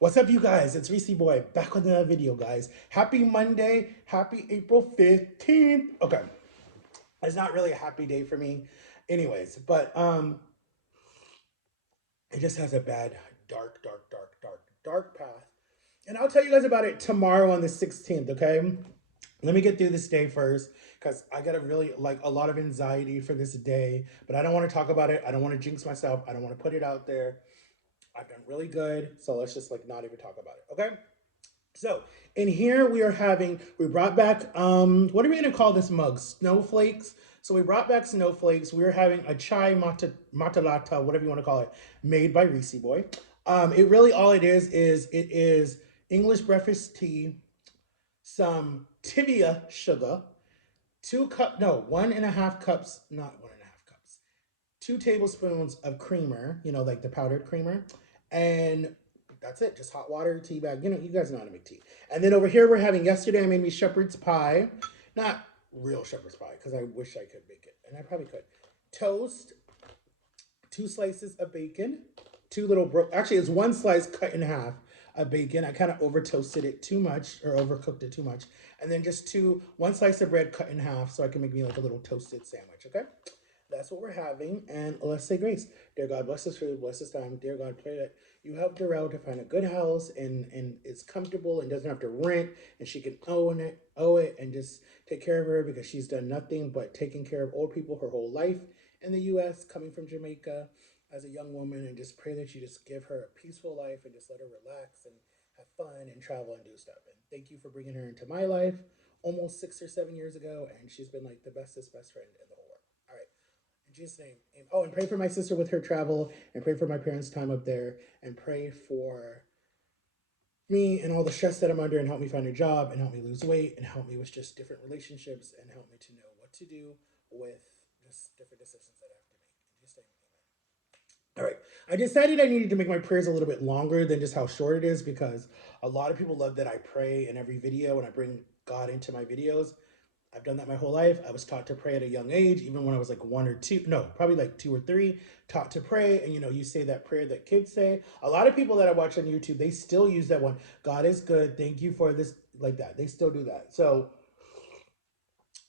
What's up, you guys? It's Reese Boy back with another video, guys. Happy Monday. Happy April 15th. Okay. It's not really a happy day for me, anyways, but it just has a bad, dark path. And I'll tell you guys about it tomorrow on the 16th, okay? Let me get through this day first because I got a really like a lot of anxiety for this day, but I don't want to talk about it. I don't want to jinx myself. I don't want to put it out there. I've done really good, so let's just like not even talk about it, okay? So in here we brought back what are we gonna call this mug? Snowflakes. So we brought back snowflakes. We're having a chai matalata, whatever you want to call it, made by Reese Boy. It really all it is English breakfast tea, some Tivia sugar, 1.5 cups, not 1.5 cups, 2 tablespoons of creamer, like the powdered creamer, and that's it. Just hot water, tea bag. You guys know how to make tea. And then over here, we're having yesterday, I made me shepherd's pie. Not real shepherd's pie, because I wish I could make it. And I probably could. Toast, 2 slices of bacon, actually, it's 1 slice cut in half of bacon. I kind of over toasted it too much or overcooked it too much. And then just 1 slice of bread cut in half so I can make me like a little toasted sandwich, okay? That's what we're having. And let's say grace. Dear God, bless this food, bless this time. Dear God, pray that you help Darrell to find a good house and it's comfortable and doesn't have to rent and she can owe it and just take care of her because she's done nothing but taking care of old people her whole life in the US, coming from Jamaica as a young woman, and just pray that you just give her a peaceful life and just let her relax and have fun and travel and do stuff. And thank you for bringing her into my life almost 6 or 7 years ago, and she's been like the bestest best friend in the whole world. All right. In Jesus' name. Oh, and pray for my sister with her travel, and pray for my parents' time up there, and pray for me and all the stress that I'm under, and help me find a job, and help me lose weight, and help me with just different relationships, and help me to know what to do with just different decisions that I have to make. In Jesus' name, amen. All right. I decided I needed to make my prayers a little bit longer than just how short it is because a lot of people love that I pray in every video and I bring God into my videos. I've done that my whole life. I was taught to pray at a young age, even when I was like 1 or 2, no, probably like 2 or 3, taught to pray. And you say that prayer that kids say. A lot of people that I watch on YouTube, they still use that one. God is good. Thank you for this, like that. They still do that. So,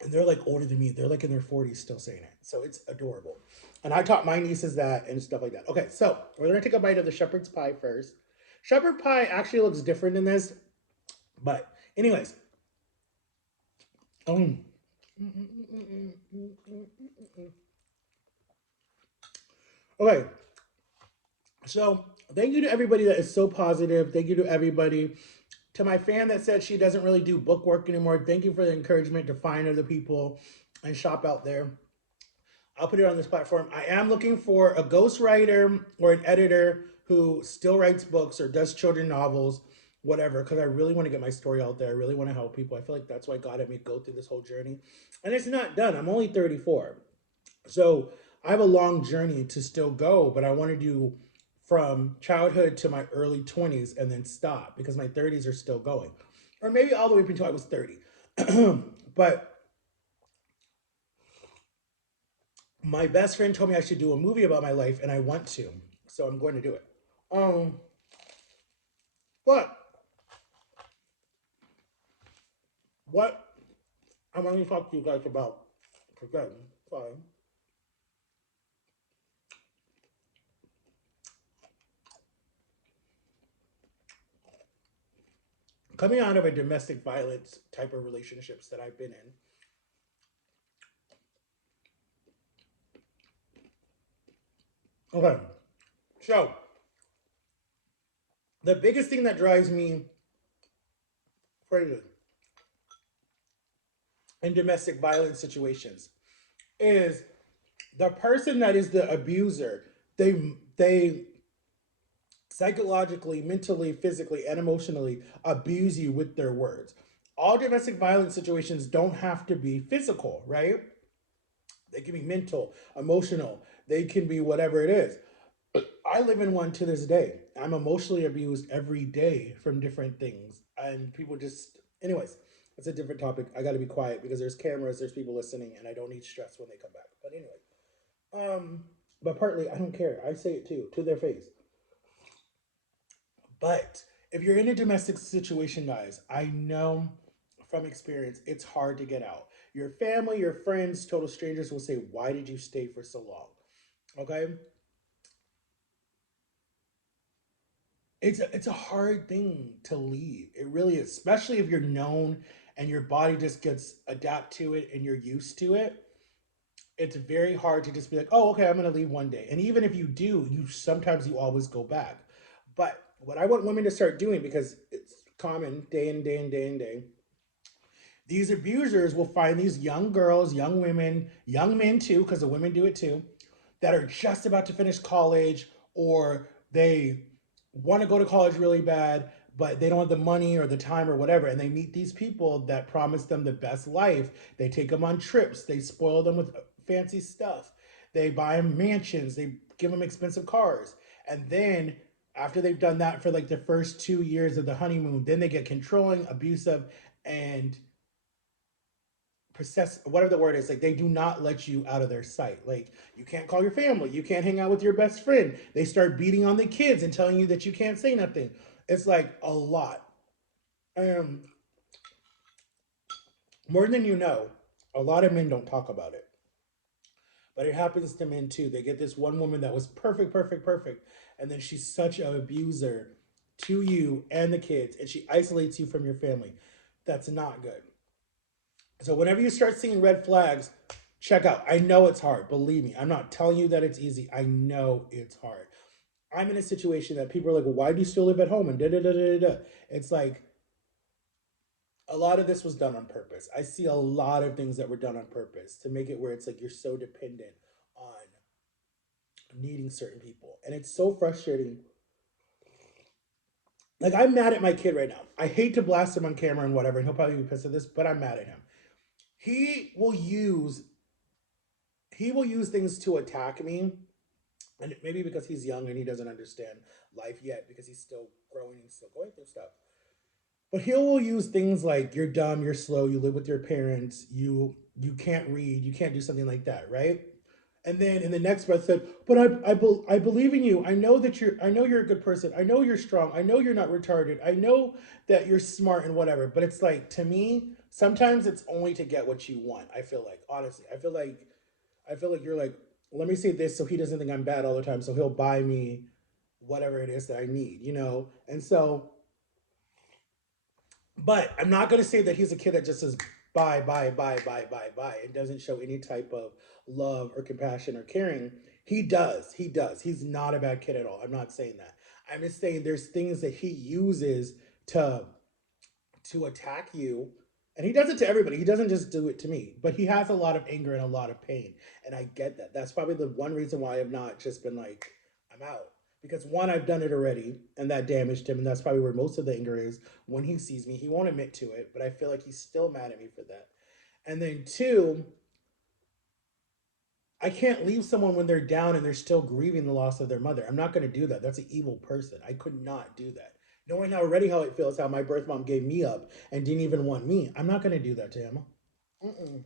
and they're like older than me. They're like in their 40s still saying it. So it's adorable. And I taught my nieces that and stuff like that. Okay, so we're gonna take a bite of the shepherd's pie first. Shepherd pie actually looks different in this, but anyways. Um, okay, so thank you to everybody that is so positive. Thank you to everybody. To my fan that said she doesn't really do book work anymore, thank you for the encouragement to find other people and shop out there. I'll put it on this platform. I am looking for a ghostwriter or an editor who still writes books or does children novels, whatever, because I really want to get my story out there. I really want to help people. I feel like that's why God had me go through this whole journey. And it's not done. I'm only 34. So I have a long journey to still go, but I want to do from childhood to my early 20s and then stop because my 30s are still going. Or maybe all the way up until I was 30. But my best friend told me I should do a movie about my life, and I want to, so I'm going to do it. Um, but what I want to talk to you guys about today, sorry, coming out of a domestic violence type of relationships that I've been in, okay, so the biggest thing that drives me crazy in domestic violence situations is the person that is the abuser. They psychologically, mentally, physically, and emotionally abuse you with their words. All domestic violence situations don't have to be physical, right? They can be mental, emotional, they can be whatever it is. I live in one to this day. I'm emotionally abused every day from different things. And people just, anyways, it's a different topic. I got to be quiet because there's cameras, there's people listening, and I don't need stress when they come back. But anyway, but partly I don't care. I say it too, to their face. But If you're in a domestic situation, guys, I know from experience it's hard to get out. Your family, your friends, total strangers will say, "Why did you stay for so long?" Okay, it's a hard thing to leave. It really is, especially if you're known and your body just gets adapt to it and you're used to it. It's very hard to just be like, "Oh, okay, I'm going to leave one day." And even if you do, you always go back. But what I want women to start doing, because it's common day in day and day and day, these abusers will find these young girls, young women, young men too, because the women do it too, that are just about to finish college, or they want to go to college really bad, but they don't have the money or the time or whatever. And they meet these people that promise them the best life. They take them on trips, they spoil them with fancy stuff, they buy them mansions, they give them expensive cars. And then after they've done that for like the first 2 years of the honeymoon, then they get controlling, abusive, and possess, whatever the word is, like they do not let you out of their sight. Like you can't call your family, you can't hang out with your best friend, they start beating on the kids and telling you that you can't say nothing. It's like a lot. um More than you know, a lot of men don't talk about it, but it happens to men too. They get this one woman that was perfect, perfect, perfect, and then she's such an abuser to you and the kids, and she isolates you from your family. That's not good. So whenever you start seeing red flags, check out. I know it's hard. Believe me. I'm not telling you that it's easy. I know it's hard. I'm in a situation that people are like, well, why do you still live at home? And da da da da da. It's like a lot of this was done on purpose. I see a lot of things that were done on purpose to make it where it's like you're so dependent on needing certain people. And it's so frustrating. Like, I'm mad at my kid right now. I hate to blast him on camera and whatever, and he'll probably be pissed at this, but I'm mad at him. He will use he will use things to attack me, and maybe because he's young and he doesn't understand life yet, because he's still growing and still going through stuff. But he will use things like, "You're dumb, you're slow, you live with your parents, you can't read, you can't do something like that," right? And then in the next breath said, "But I believe in you. I know you're a good person. I know you're strong. I know you're not retarded. I know that you're smart and whatever." But it's like, to me, sometimes it's only to get what you want. I feel like, honestly, I feel like you're like, let me say this so he doesn't think I'm bad all the time. So he'll buy me whatever it is that I need, you know? And so, but I'm not going to say that he's a kid that just says buy, and doesn't show any type of love or compassion or caring. He does. He does. He's not a bad kid at all. I'm not saying that. I'm just saying there's things that he uses to attack you. And he does it to everybody. He doesn't just do it to me, but he has a lot of anger and a lot of pain. And I get that. That's probably the one reason why I've not just been like, I'm out. Because one, I've done it already and that damaged him. And that's probably where most of the anger is. When he sees me, he won't admit to it, but I feel like he's still mad at me for that. And then two, I can't leave someone when they're down and they're still grieving the loss of their mother. I'm not going to do that. That's an evil person. I could not do that. Knowing already how it feels, how my birth mom gave me up and didn't even want me, I'm not going to do that to him. Mm-mm.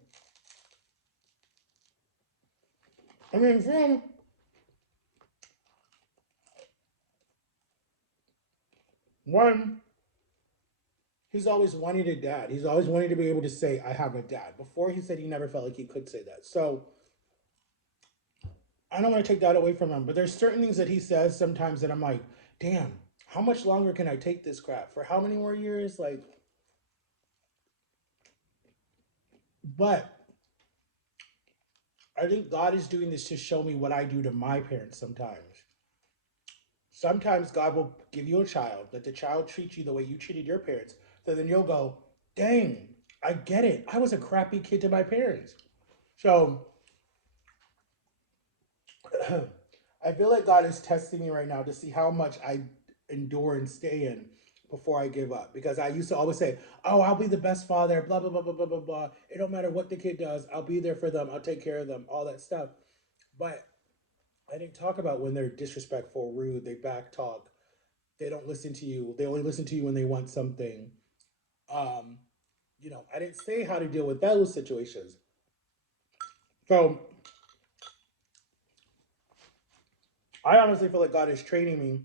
I mean, from one, he's always wanted a dad. He's always wanted to be able to say, "I have a dad." Before, he said he never felt like he could say that. So I don't want to take that away from him. But there's certain things that he says sometimes that I'm like, damn, how much longer can I take this crap? For how many more years? Like, but I think God is doing this to show me what I do to my parents sometimes. Sometimes God will give you a child, let the child treat you the way you treated your parents. So then you'll go, dang, I get it. I was a crappy kid to my parents. So I feel like God is testing me right now to see how much I endure and stay in before I give up. Because I used to always say, "Oh, I'll be the best father, blah, blah, blah, blah, blah, blah, blah. It don't matter what the kid does. I'll be there for them. I'll take care of them," all that stuff. But I didn't talk about when they're disrespectful, rude, they back talk, they don't listen to you, they only listen to you when they want something. Um, I didn't say how to deal with those situations. So I honestly feel like God is training me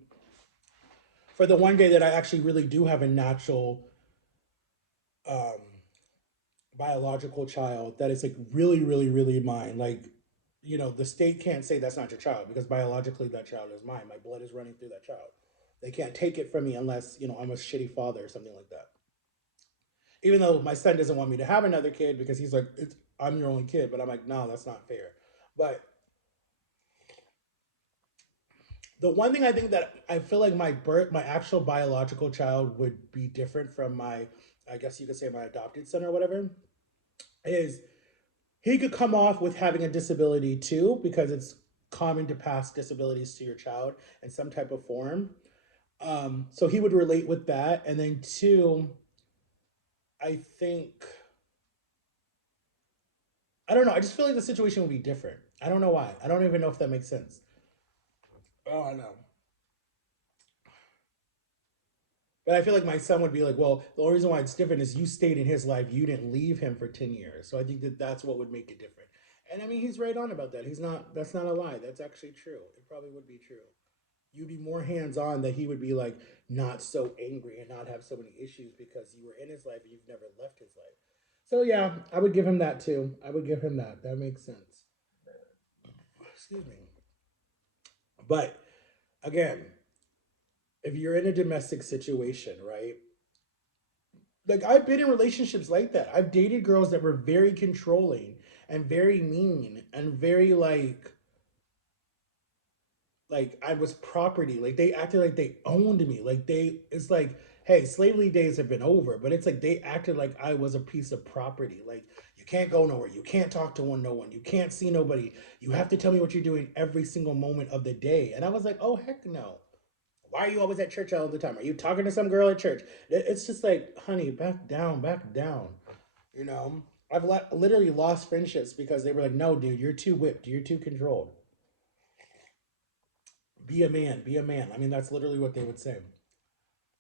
for the one day that I actually really do have a natural um biological child that is like really, really, really mine. Like, the state can't say that's not your child because biologically that child is mine. My blood is running through that child. They can't take it from me unless, I'm a shitty father or something like that. Even though my son doesn't want me to have another kid because he's like, I'm your only kid. But I'm like, no, that's not fair. But the one thing I think that I feel like my actual biological child would be different from my, I guess you could say my adopted son or whatever, is he could come off with having a disability too, because it's common to pass disabilities to your child in some type of form. So he would relate with that. And then two, I think, I don't know. I just feel like the situation would be different. I don't know why. I don't even know if that makes sense. Oh, I know. But I feel like my son would be like, well, the only reason why it's different is you stayed in his life. You didn't leave him for 10 years. So I think that that's what would make it different. And I mean, he's right on about that. That's not a lie. That's actually true. It probably would be true. You'd be more hands on, that he would be like not so angry and not have so many issues because you were in his life and you've never left his life. So yeah, I would give him that too. I would give him that. That makes sense. Excuse me. But again, if you're in a domestic situation, right? Like I've been in relationships like that. I've dated girls that were very controlling and very mean and very like I was property. Like they acted like they owned me. Like it's like, hey, slavery days have been over, but it's like they acted like I was a piece of property. Like you can't go nowhere, you can't talk to no one, you can't see nobody. You have to tell me what you're doing every single moment of the day. And I was like, oh heck no. Why are you always at church all the time? Are you talking to some girl at church? It's just like, honey, back down, back down. You know, literally lost friendships because they were like, no, dude, you're too whipped, you're too controlled. Be a man, be a man. I mean, that's literally what they would say.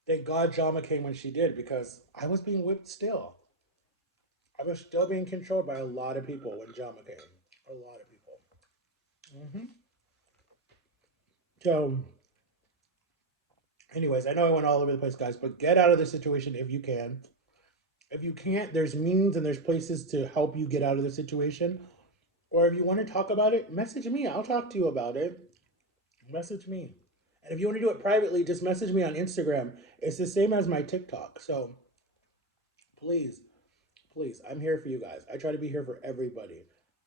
Thank God Jama came when she did because I was being whipped still. I was still being controlled by a lot of people when Jama came. A lot of people. So, anyways, I know I went all over the place, guys, but get out of the situation if you can. If you can't, there's means and there's places to help you get out of the situation. Or if you want to talk about it, message me. I'll talk to you about it. Message me. And if you want to do it privately, just message me on Instagram. It's the same as my TikTok. So please, please, I'm here for you guys. I try to be here for everybody.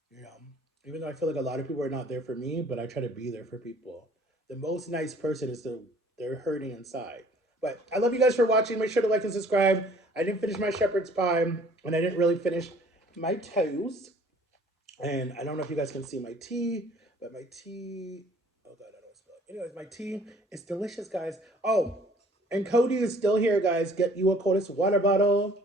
You know, even though I feel like a lot of people are not there for me, but I try to be there for people. The most nice person is they're hurting inside. But I love you guys for watching. Make sure to like and subscribe. I didn't finish my shepherd's pie, and I didn't really finish my toast. And I don't know if you guys can see my tea, but my tea. Oh god, I don't spill it. Anyways, my tea is delicious, guys. Oh, and Cody is still here, guys. Get you a Codis water bottle.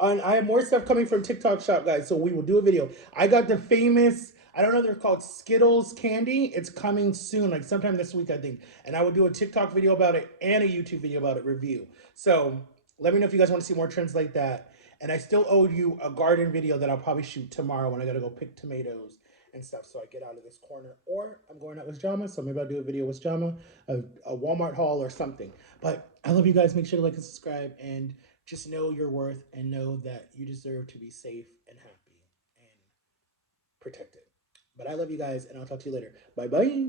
And I have more stuff coming from TikTok Shop, guys. So we will do a video. I got the famous, I don't know, they're called Skittles candy. It's coming soon, like sometime this week, I think. And I will do a TikTok video about it and a YouTube video about it, review. So let me know if you guys want to see more trends like that. And I still owe you a garden video that I'll probably shoot tomorrow when I gotta go pick tomatoes and stuff so I get out of this corner. Or I'm going out with Jama, so maybe I'll do a video with Jama, a Walmart haul or something. But I love you guys. Make sure to like and subscribe, and just know your worth and know that you deserve to be safe and happy and protected. But I love you guys, and I'll talk to you later. Bye bye.